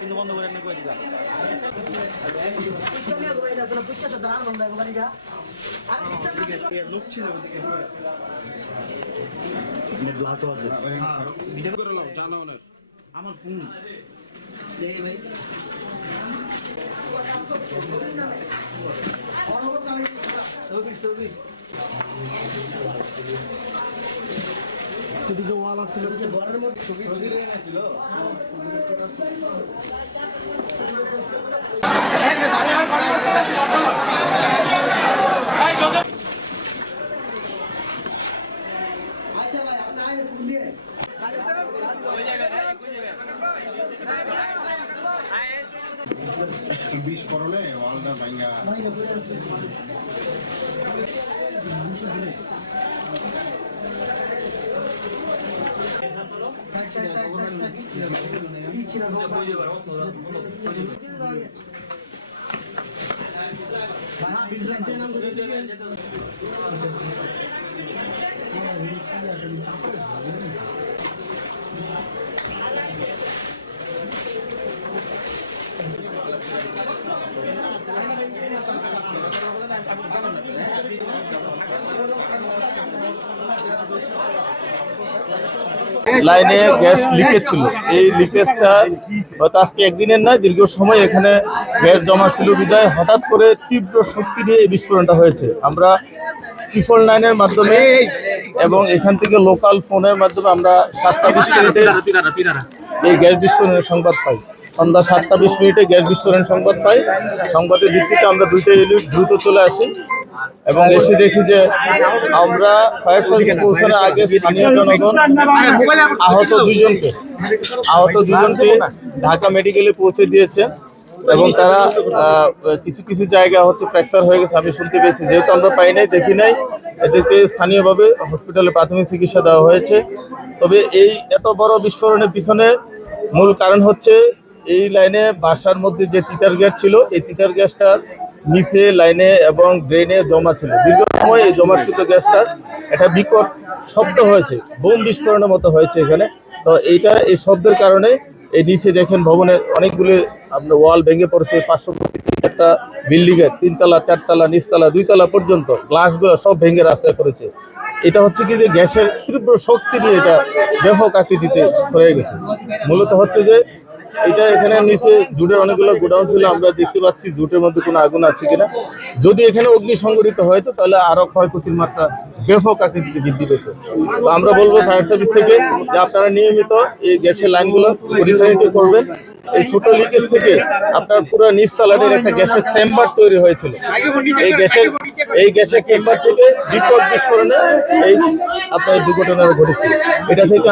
কিন্তু বন্ধ করে কই দিবা লোক ছিল ভিডিও করে লাও জানাও না আমার ফোন দেখি ভাই এদিকে ওয়াল আছিল যে ঘরের মধ্যে ছবি ছিল আচ্ছা ভাই আপনি আইনে ফোন দিয়ে ওই জায়গায় বিশ পড়লে ওয়ালটা ভাঙা লাইনে গ্যাস লিকেজ ছিল। এই লিকেজটা হয়তো আজকে একদিনের নয়, দীর্ঘ সময় এখানে গ্যাস জমা ছিল বিধায় হঠাৎ করে তীব্র শক্তি দিয়ে এই বিস্ফোরণটা হয়েছে। আমরা 999-এর মাধ্যমে এবং এখান থেকে লোকাল ফোনের মাধ্যমে আমরা 7টা 20 মিনিটে এই গ্যাস বিস্ফোরণের সংবাদ পাই। সন্ধ্যা 7টা 20 মিনিটে গ্যাস বিস্ফোরণের সংবাদ পাই। সংবাদের ভিত্তিতে আমরা 2টা ইউনিট দ্রুত চলে আসি এবং এসে দেখি যে আমরা ফায়ার সার্ভিস পৌঁছানোর আগে স্থানীয় জনগণ আহত দুজনকে ঢাকা মেডিকেলে পৌঁছে দিয়েছে এবং তারা কিছু কিছু জায়গা হচ্ছে ফ্র্যাকচার হয়ে গেছে আমি শুনতে পেয়েছি। যেহেতু আমরা পাই নাই, দেখি নাই, এদেরকে স্থানীয়ভাবে হসপিটালে প্রাথমিক চিকিৎসা দেওয়া হয়েছে। তবে এই এত বড় বিস্ফোরণের পিছনে মূল কারণ হচ্ছে এই লাইনে বাসার মধ্যে যে তিতাস গ্যাস ছিল, এই তিতাস গ্যাসটার নিচে লাইনে এবং ড্রেনে জমা ছিল। দীর্ঘ সময় এই জমাকৃত গ্যাসটার একটা বিকট শব্দ হয়েছে, বোম বিস্ফোরণের মতো হয়েছে এখানে। তো এই শব্দের কারণে এই নিচে দেখেন ভবনের অনেকগুলি আপনার ওয়াল ভেঙে পড়েছে। 500 একটা বিল্ডিংয়ের 3 তলা 4 তলা নিচতলা 2 তলা পর্যন্ত গ্লাসগুলো সব ভেঙে রাস্তায় পড়েছে। এটা হচ্ছে কি যে গ্যাসের তীব্র শক্তি নিয়ে এটা ব্যাপক আকৃতিতে ছড়িয়ে গেছে। মূলত হচ্ছে যে এটা এখানে নিচে জুটের অনেকগুলো গোডাউন ছিল, আমরা দেখতে পাচ্ছি জুটের মধ্যে কোনো আগুন আছে কিনা। যদি এখানে অগ্নি সংঘটিত হয় তো তাহলে আরো ক্ষয়ক্ষতির মাত্রা ব্যাপক আকৃতিতে বৃদ্ধি পেত। তো আমরা বলবো ফায়ার সার্ভিস থেকে যে আপনারা নিয়মিত এই গ্যাসের লাইনগুলো পরিচালিত করবেন। এই ছোট লিকেজ থেকে আপনার পুরো নিচতলার একটা গ্যাসের চেম্বার তৈরি হয়েছিল। এই গ্যাসের চেম্বার থেকে বিকট বিস্ফোরণে এই আপনার দুর্ঘটনা ঘটেছে। এটা থেকে